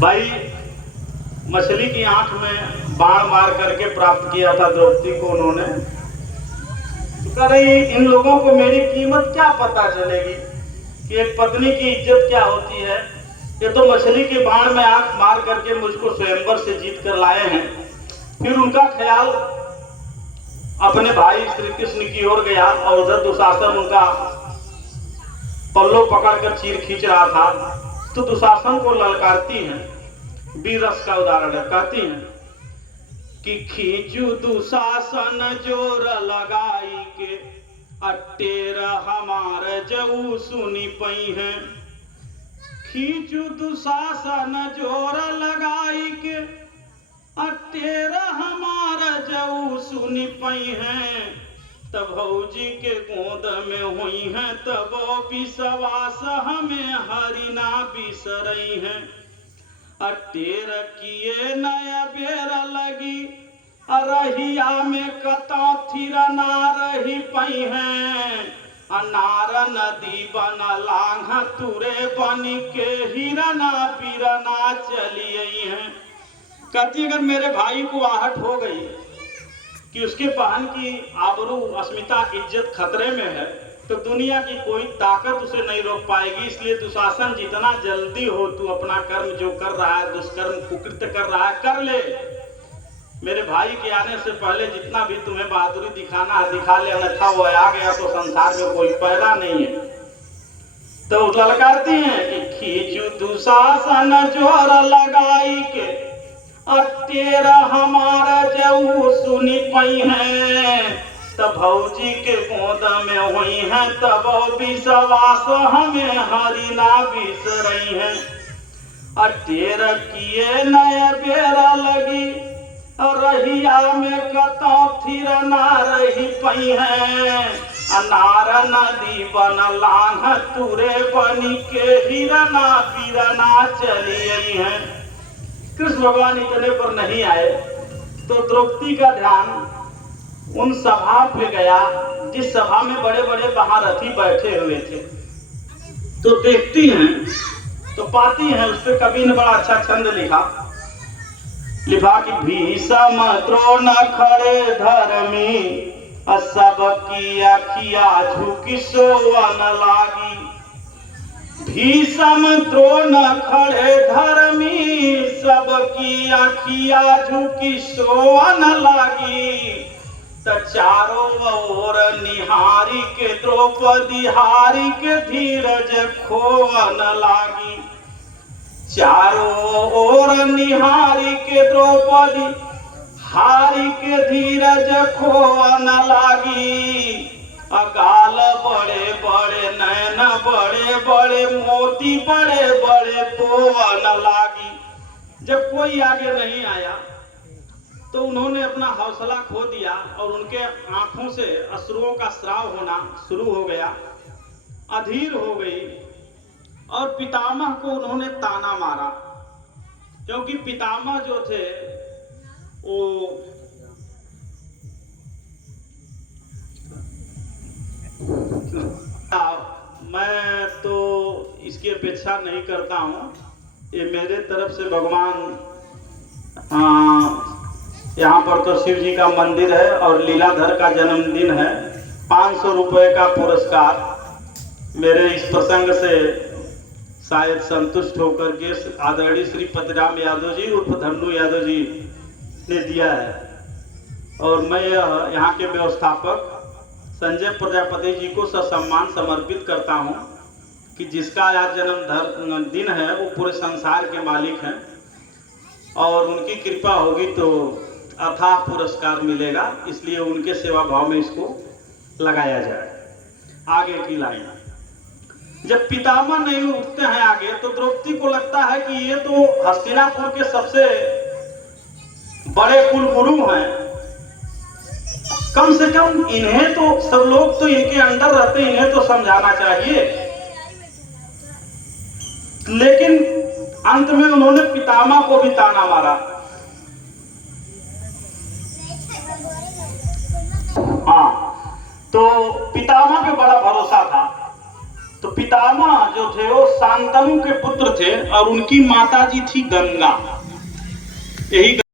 भाई मछली की आंख में बाण मार करके प्राप्त किया था द्रौपदी को उन्होंने। तो कह रही इन लोगों को मेरी कीमत क्या पता चलेगी कि एक पत्नी की इज्जत क्या होती है। ये तो मछली के बाण में आंख मार करके मुझको स्वयंवर से जीत कर लाए हैं। फिर उनका ख्याल अपने भाई श्री कृष्ण की ओर गया और उधर दुशासन उनका पल्लो पकड़कर चीर खींच रहा था। तो दुशासन को ललकारती हैं, वीर रस का उदाहरण है। कहती हैं कि खींचू दुशासन जोर लगाई के अटेर हमार जऊ सुनी पई है। खींचू दुशासन जोर लगाई के अटेर हमार जऊ सुनी पई है। तब भौजी के गोद में हुई है तब विश्वास हमें हरिना बिसरई है। अटेर किए नया बेर लगी अरहिया में कतौ थिर ना रही पई है। अनार नदी बन लांघ तुरे बनी के हिरना बिरना चली आई है। कहती अगर मेरे भाई को आहट हो गई कि उसके बहन की आबरू अस्मिता इज्जत खतरे में है तो दुनिया की कोई ताकत उसे नहीं रोक पाएगी। इसलिए दुशासन जितना जल्दी हो तू अपना कर्म जो कर रहा है, दुष्कर्म कुकृत्य कर रहा है, कर ले। मेरे भाई के आने से पहले जितना भी तुम्हें बहादुरी दिखाना है दिखा ले, अन्यथा वो आ गया तो संसार में कोई पैदा नहीं है। तो ललकारती हैं कि खींचू दुशासन जोर लगाई के अटेरा हमारा जऊ सुनी पई है। तब भौजी के गोद में हुई है तब विश्वास हमें हरिना बिसरई है। अटेर किए नया बेरा लगी रहिया में कतौ थिर ना रही पई है। अनार नदी बन लांघ तुरे बनी के हिरना बिरना चली आई है। कृष्ण भगवान इतने पर नहीं आए तो द्रौपदी का ध्यान उन सभा पे गया जिस सभा में बड़े बड़े महारथी बैठे हुए थे। तो देखती हैं तो पाती हैं उस पर कवि ने बड़ा अच्छा छंद लिखा कि भीषम द्रोण खड़े धर्मी सब की अखिया झुकी सोवन लागी। भीषम द्रोण खड़े धर्मी सबकी आखिया झुकी सोवन लागी। त चारों ओर निहारी के द्रौपदी हारी के धीरज खोवन लागी। चारों ओर निहारी के द्रौपदी हारी के धीरज खोवन लागी। अगाल बड़े बड़े नैन बड़े बड़े मोती बड़े बड़े बोवन लागी। जब कोई आगे नहीं आया तो उन्होंने अपना हौसला खो दिया और उनके आंखों से अश्रुओं का स्राव होना शुरू हो गया, अधीर हो गई। और पितामह को उन्होंने ताना मारा क्योंकि पितामह जो थे वो मैं तो इसकी अपेक्षा नहीं करता हूँ। ये मेरे तरफ से भगवान यहाँ पर तो शिव जी का मंदिर है और लीलाधर का जन्मदिन है। 500 रुपये का पुरस्कार मेरे इस प्रसंग से शायद संतुष्ट होकर के आदरणीय श्री पतिराम यादव जी उर्फ धन्नू यादव जी ने दिया है। और मैं यहाँ के व्यवस्थापक संजय प्रजापति जी को ससम्मान समर्पित करता हूँ कि जिसका आज जन्मदिन है वो पूरे संसार के मालिक हैं और उनकी कृपा होगी तो अथाह पुरस्कार मिलेगा। इसलिए उनके सेवा भाव में इसको लगाया जाए। आगे की लाइन, जब पितामह नहीं उठते हैं आगे तो द्रौपदी को लगता है कि ये तो हस्तिनापुर के सबसे बड़े कुलगुरु हैं, कम से कम इन्हें तो सब लोग तो इनके अंडर रहते, इन्हें तो समझाना चाहिए। लेकिन अंत में उन्होंने पितामह को भी ताना मारा। हाँ, तो पितामह पे बड़ा भरोसा था तो पितामह जो थे वो शांतनु के पुत्र थे और उनकी माता जी थी गंगा। यही